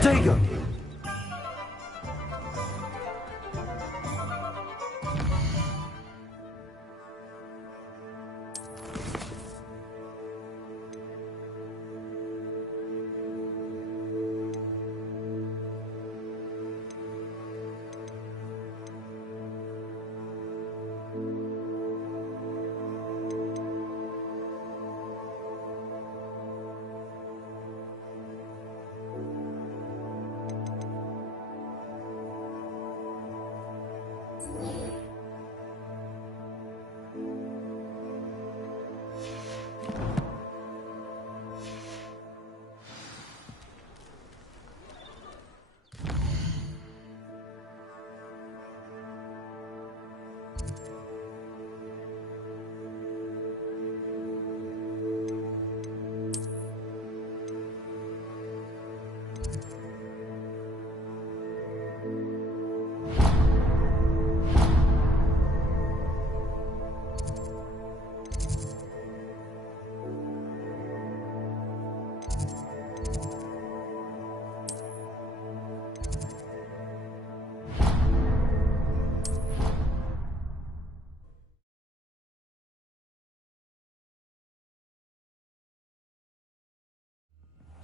Potato!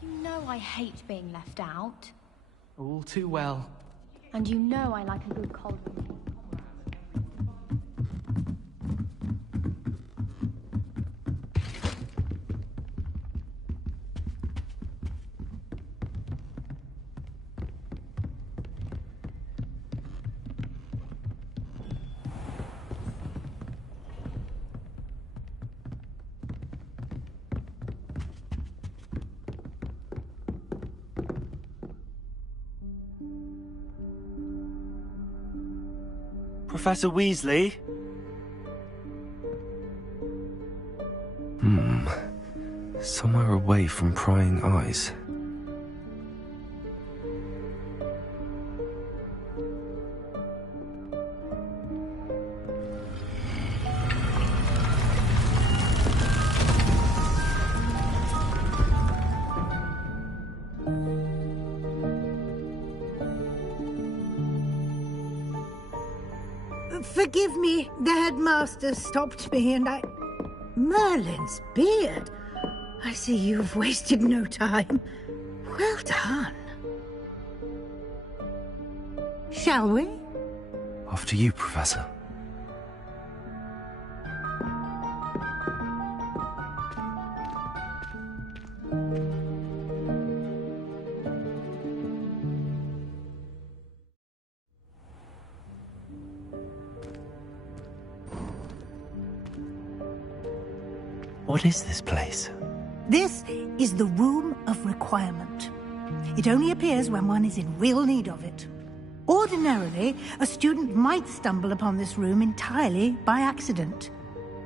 You know I hate being left out. All too well. And you know I like a good cold drink. Professor Weasley? Somewhere away from prying eyes. Forgive me, the headmaster stopped me and I... Merlin's beard! I see you've wasted no time. Well done. Shall we? After you, Professor. What is this place? This is the Room of Requirement. It only appears when one is in real need of it. Ordinarily, a student might stumble upon this room entirely by accident.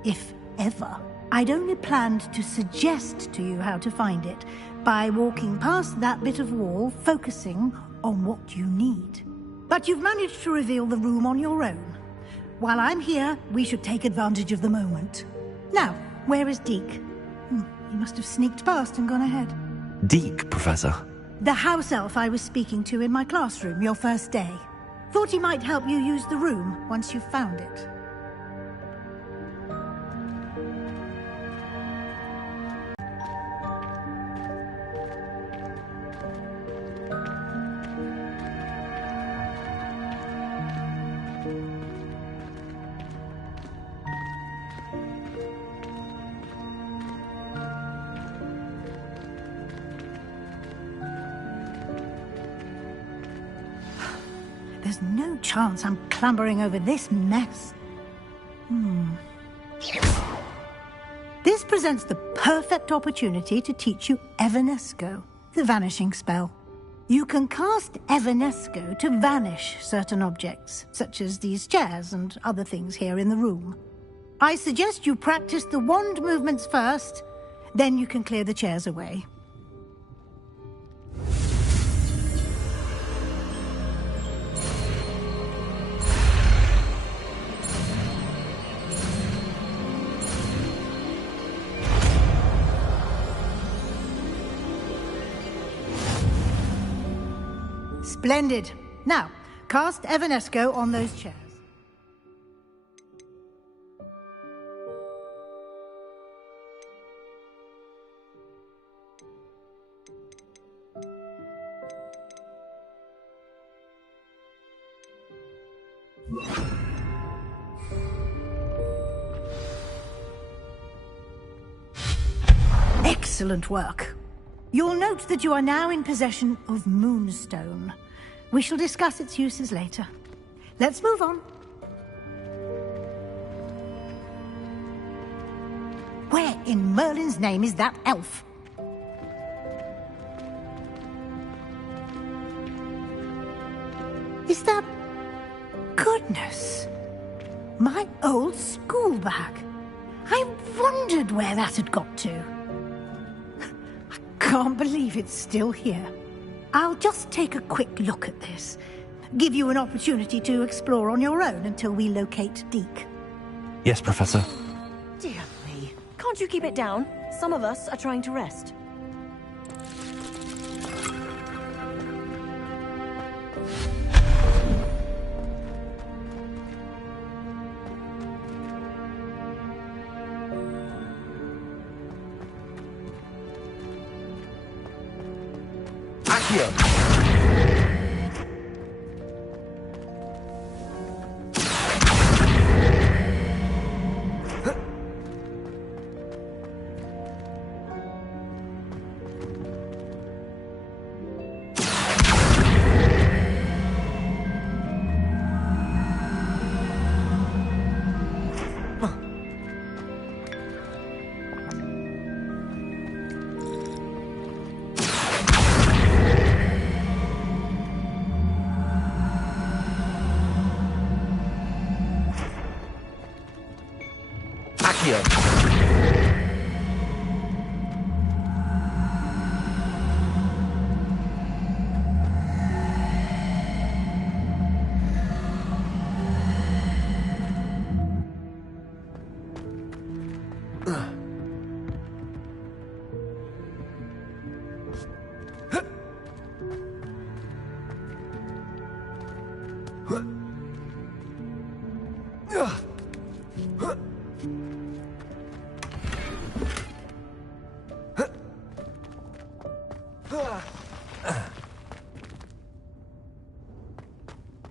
If ever. I'd only planned to suggest to you how to find it by walking past that bit of wall, focusing on what you need. But you've managed to reveal the room on your own. While I'm here, we should take advantage of the moment. Now, where is Deke? He must have sneaked past and gone ahead. Deke, Professor. The house elf I was speaking to in my classroom your first day. Thought he might help you use the room once you've found it. There's no chance I'm clambering over this mess. This presents the perfect opportunity to teach you Evanesco, the vanishing spell. You can cast Evanesco to vanish certain objects, such as these chairs and other things here in the room. I suggest you practice the wand movements first, then you can clear the chairs away. Splendid. Now, cast Evanesco on those chairs. Excellent work. You'll note that you are now in possession of Moonstone. We shall discuss its uses later. Let's move on. Where in Merlin's name is that elf? Is that... Goodness! My old school bag. I wondered where that had got to. Can't believe it's still here. I'll just take a quick look at this. Give you an opportunity to explore on your own until we locate Deke. Yes, Professor. Dear me. Can't you keep it down? Some of us are trying to rest.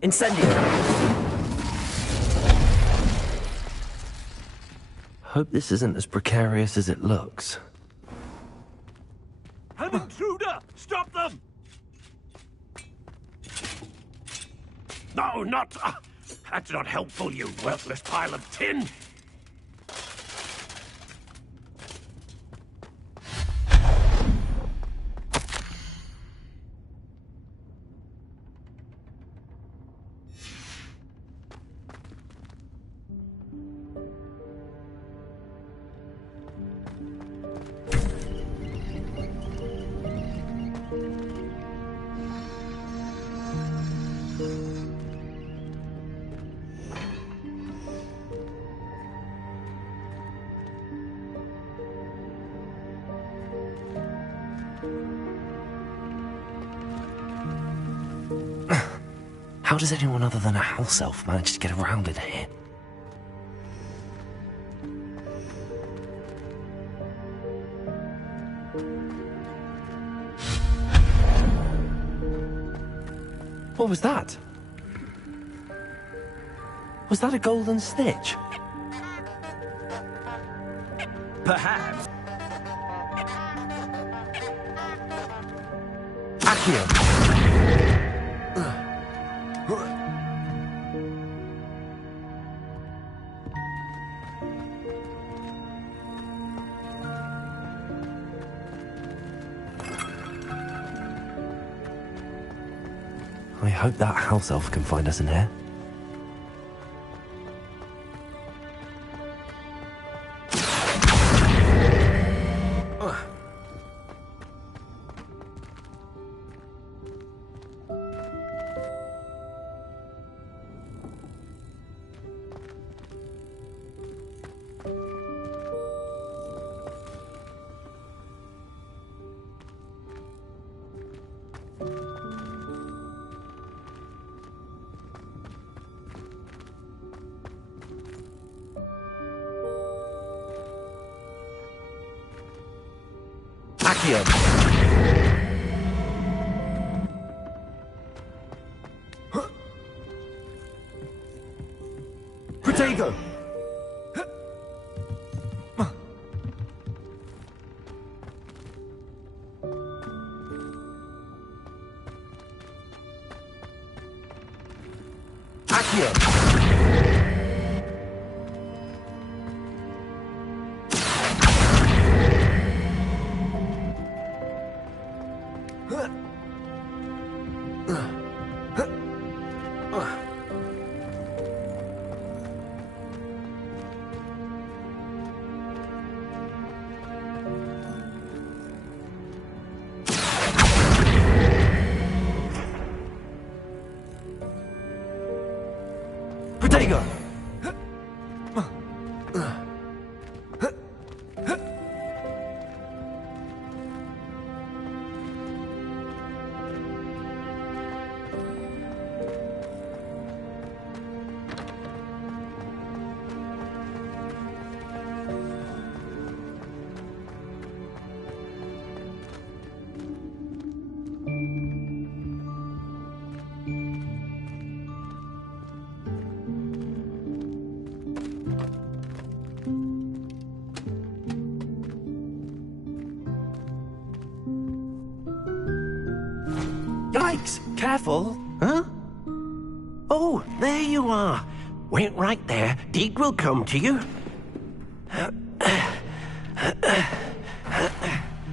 Incendio! Hope this isn't as precarious as it looks. An intruder! Stop them! No, not... that's not helpful, you worthless pile of tin! How does anyone other than a house elf manage to get around in here? What was that? Was that a golden stitch? Perhaps. Accio! I hope that house elf can find us in here. Accio! Protego! Accio! Protego! Yikes! Careful! Huh? Oh, there you are. Wait right there. Deke will come to you.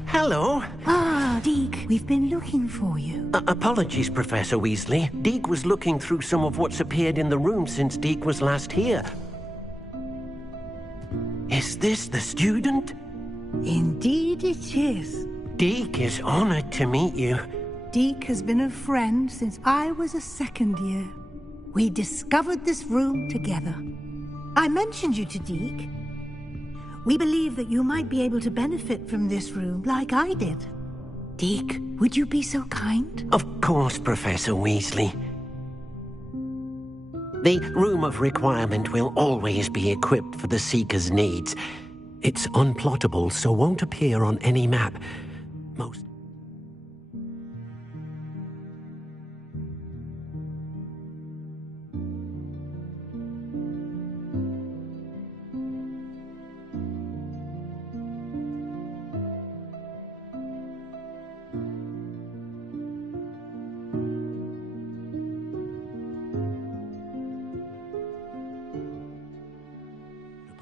Hello. Ah, Deke, we've been looking for you. Apologies, Professor Weasley. Deke was looking through some of what's appeared in the room since Deke was last here. Is this the student? Indeed it is. Deke is honored to meet you. Deke has been a friend since I was a second year. We discovered this room together. I mentioned you to Deke. We believe that you might be able to benefit from this room like I did. Deke, would you be so kind? Of course, Professor Weasley. The Room of Requirement will always be equipped for the Seeker's needs. It's unplottable, so won't appear on any map. Most...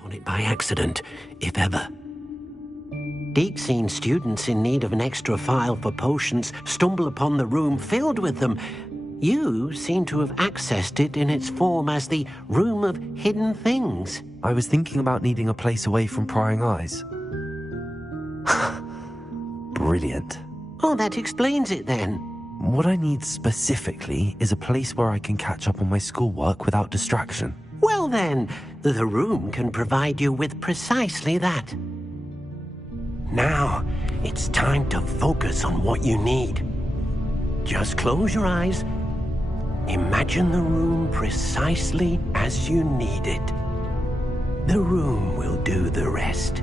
upon it by accident, if ever. Deke's seen students in need of an extra file for potions stumble upon the room filled with them. You seem to have accessed it in its form as the Room of Hidden Things. I was thinking about needing a place away from prying eyes. Brilliant. Oh, that explains it then. What I need specifically is a place where I can catch up on my schoolwork without distraction. Well then, the room can provide you with precisely that. Now, it's time to focus on what you need. Just close your eyes. Imagine the room precisely as you need it. The room will do the rest.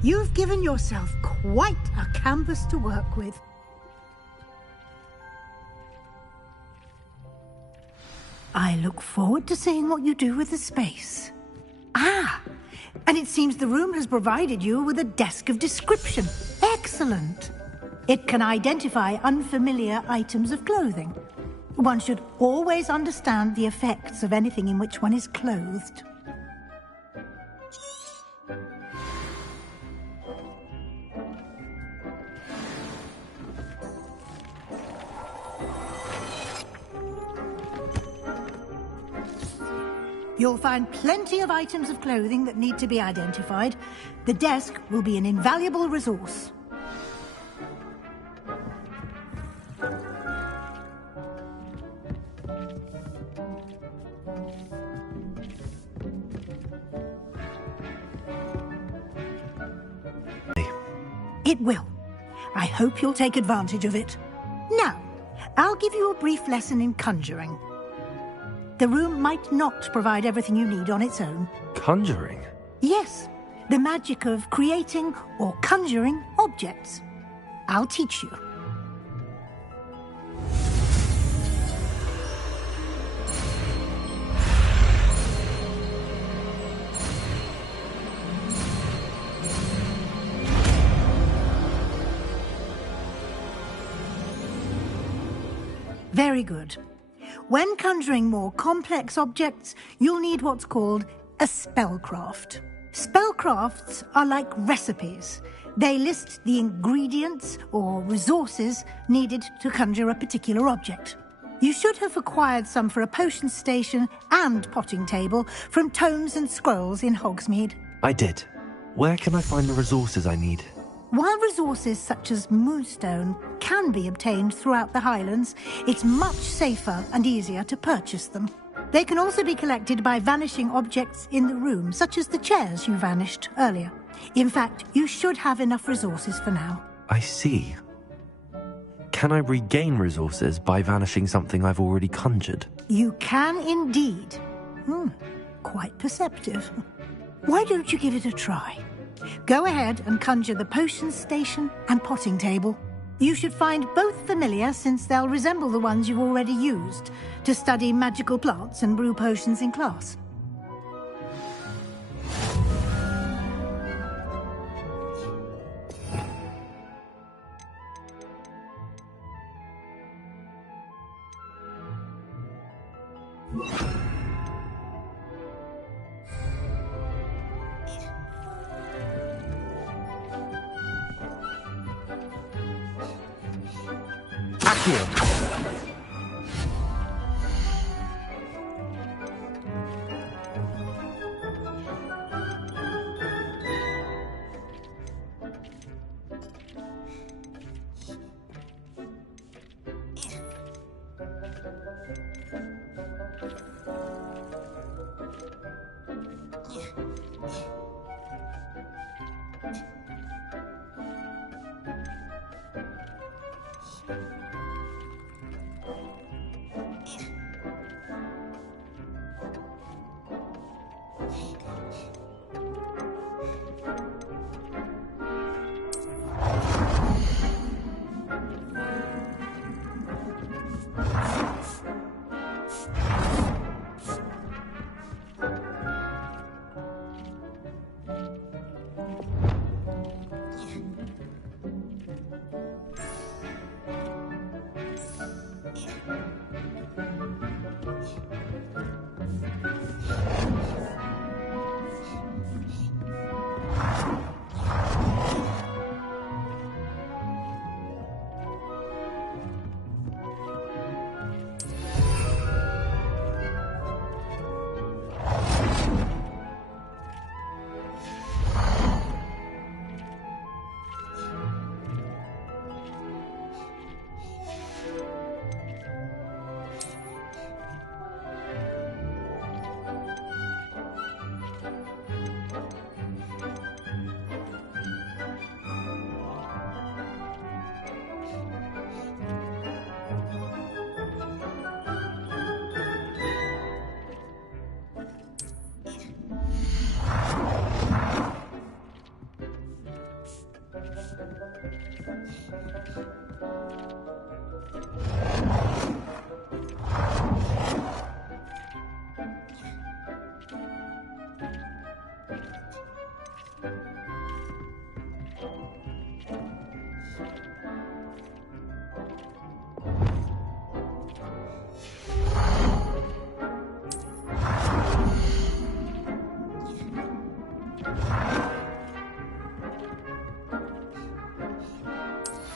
You've given yourself quite a canvas to work with. I look forward to seeing what you do with the space. Ah, and it seems the room has provided you with a desk of description. Excellent. It can identify unfamiliar items of clothing. One should always understand the effects of anything in which one is clothed. You'll find plenty of items of clothing that need to be identified. The desk will be an invaluable resource. It will. I hope you'll take advantage of it. Now, I'll give you a brief lesson in conjuring. The room might not provide everything you need on its own. Conjuring? Yes, the magic of creating or conjuring objects. I'll teach you. Very good. When conjuring more complex objects, you'll need what's called a spellcraft. Spellcrafts are like recipes. They list the ingredients or resources needed to conjure a particular object. You should have acquired some for a potion station and potting table from tomes and scrolls in Hogsmeade. I did. Where can I find the resources I need? While resources such as moonstone can be obtained throughout the Highlands, it's much safer and easier to purchase them. They can also be collected by vanishing objects in the room, such as the chairs you vanished earlier. In fact, you should have enough resources for now. I see. Can I regain resources by vanishing something I've already conjured? You can indeed. Quite perceptive. Why don't you give it a try? Go ahead and conjure the potion station and potting table. You should find both familiar, since they'll resemble the ones you've already used to study magical plants and brew potions in class.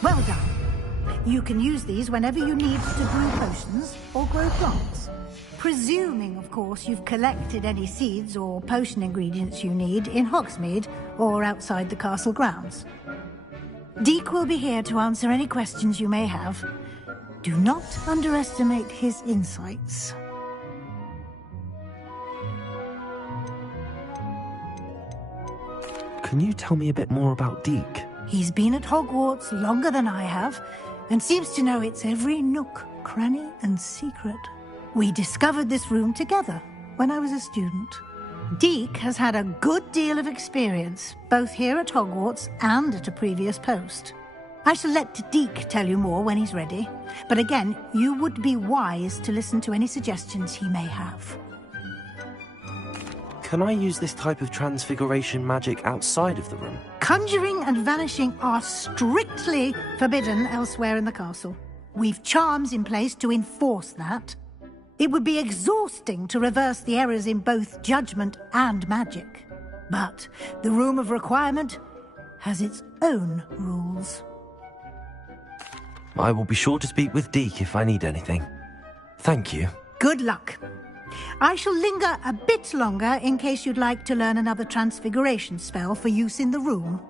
Well done. You can use these whenever you need to brew potions or grow plants. Presuming, of course, you've collected any seeds or potion ingredients you need in Hogsmeade or outside the castle grounds. Deek will be here to answer any questions you may have. Do not underestimate his insights. Can you tell me a bit more about Deek? He's been at Hogwarts longer than I have, and seems to know its every nook, cranny, and secret. We discovered this room together when I was a student. Deek has had a good deal of experience, both here at Hogwarts and at a previous post. I shall let Deek tell you more when he's ready, but again, you would be wise to listen to any suggestions he may have. Can I use this type of transfiguration magic outside of the room? Conjuring and vanishing are strictly forbidden elsewhere in the castle. We've charms in place to enforce that. It would be exhausting to reverse the errors in both judgment and magic. But the Room of Requirement has its own rules. I will be sure to speak with Deek if I need anything. Thank you. Good luck. I shall linger a bit longer in case you'd like to learn another transfiguration spell for use in the room.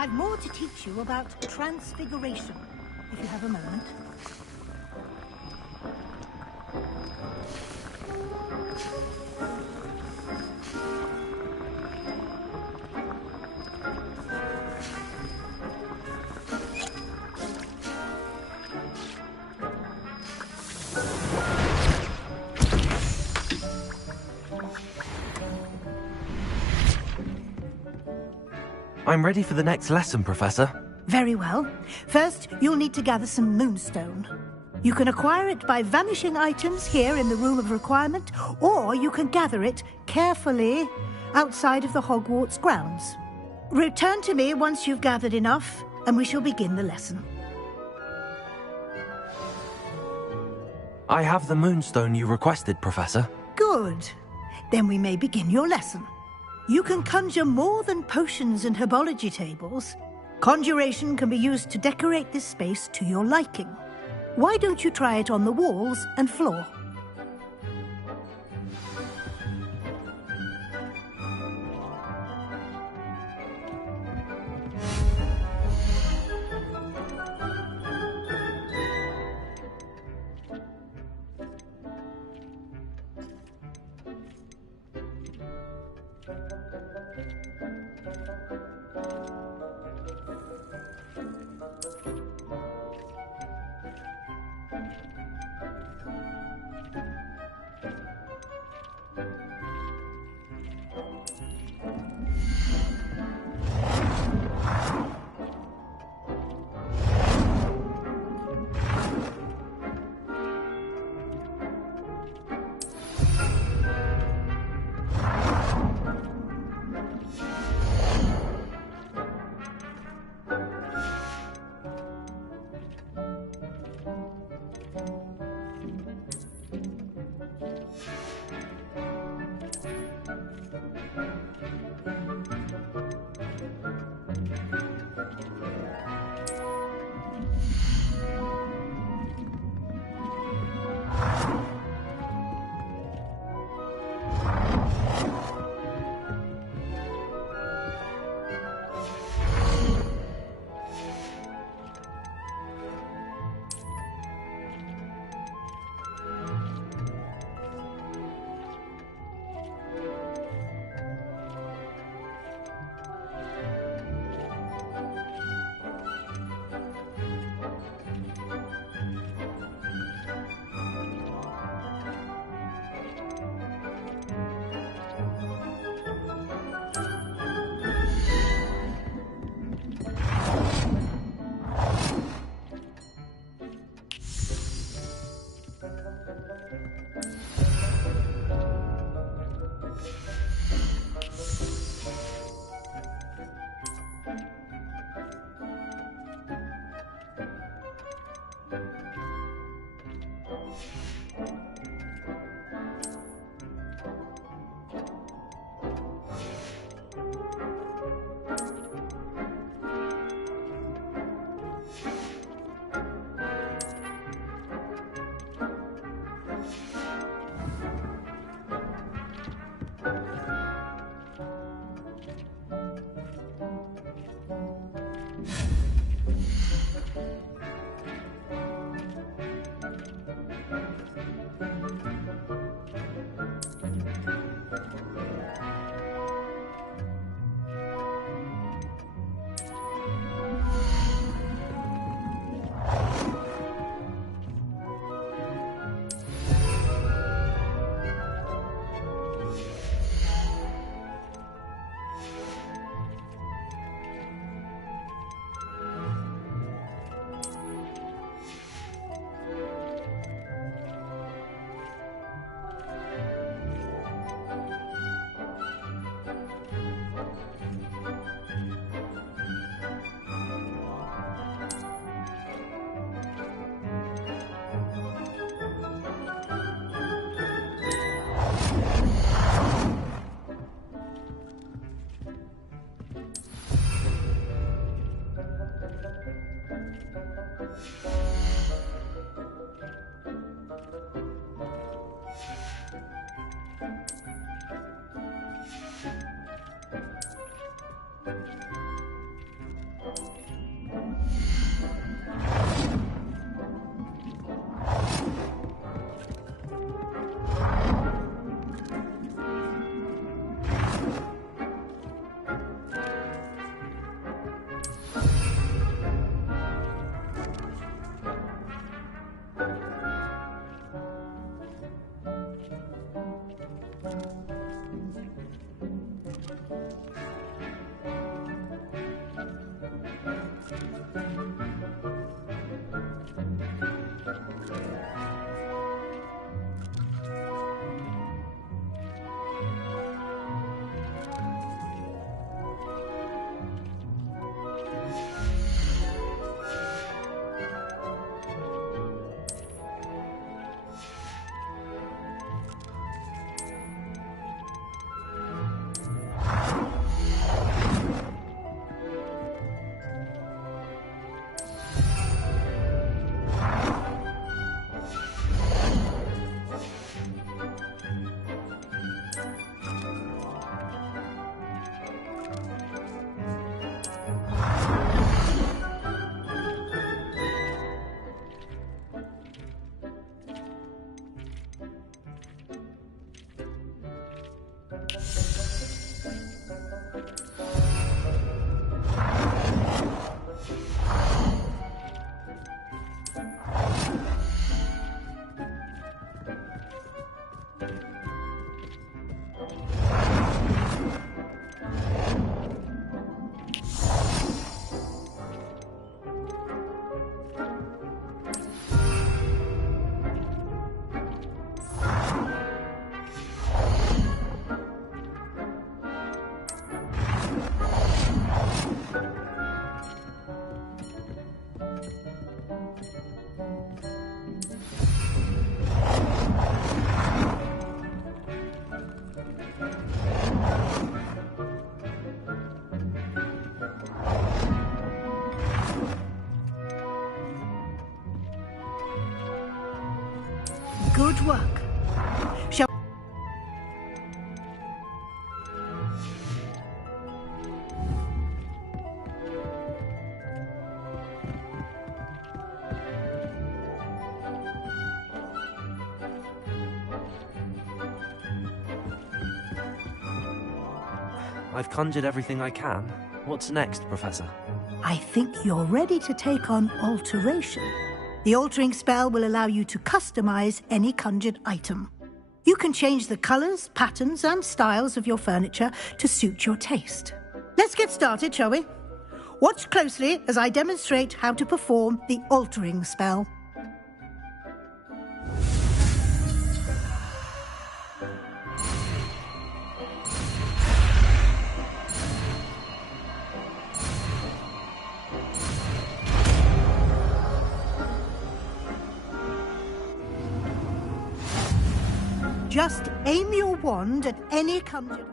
I've more to teach you about transfiguration, if you have a moment. I'm ready for the next lesson, Professor. Very well. First, you'll need to gather some moonstone. You can acquire it by vanishing items here in the Room of Requirement, or you can gather it carefully outside of the Hogwarts grounds. Return to me once you've gathered enough, and we shall begin the lesson. I have the moonstone you requested, Professor. Good. Then we may begin your lesson. You can conjure more than potions and herbology tables. Conjuration can be used to decorate this space to your liking. Why don't you try it on the walls and floor? Good work. Shall I've conjured everything I can. What's next, Professor? I think you're ready to take on alteration. The altering spell will allow you to customize any conjured item. You can change the colors, patterns, and styles of your furniture to suit your taste. Let's get started, shall we? Watch closely as I demonstrate how to perform the altering spell. Just aim your wand at any conjured...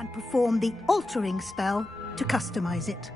and perform the altering spell to customize it.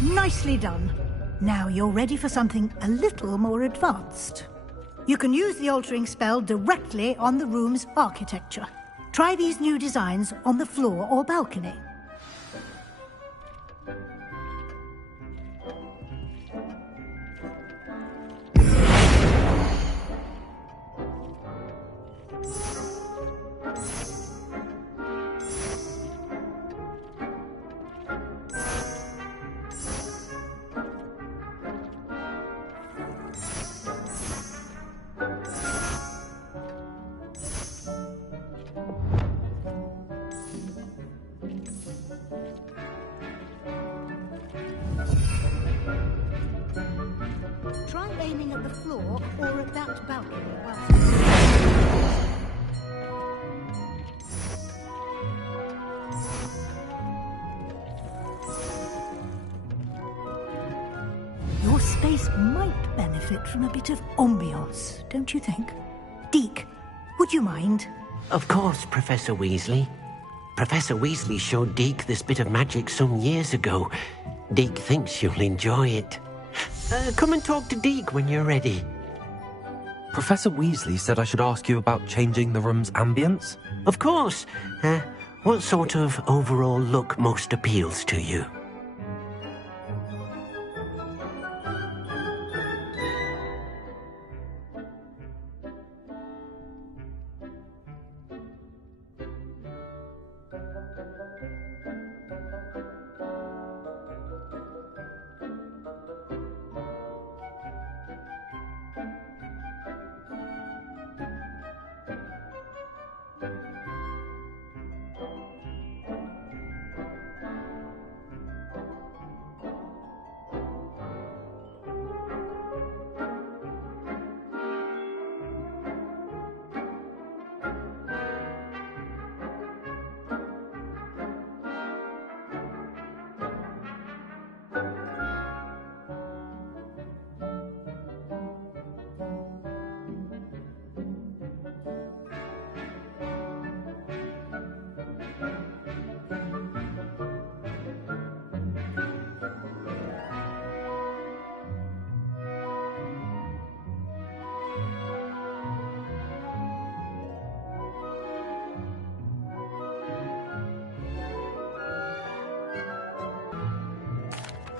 Nicely done. Now you're ready for something a little more advanced. You can use the altering spell directly on the room's architecture. Try these new designs on the floor or balcony. Try aiming at the floor or at that balcony Your space might benefit from a bit of ambiance, don't you think? Deke, would you mind? Of course, Professor Weasley. Professor Weasley showed Deke this bit of magic some years ago. Deke thinks you'll enjoy it. Come and talk to Deke when you're ready. Professor Weasley said I should ask you about changing the room's ambience? Of course. What sort of overall look most appeals to you?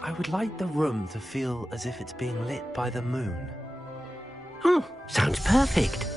I would like the room to feel as if it's being lit by the moon. Oh, sounds perfect.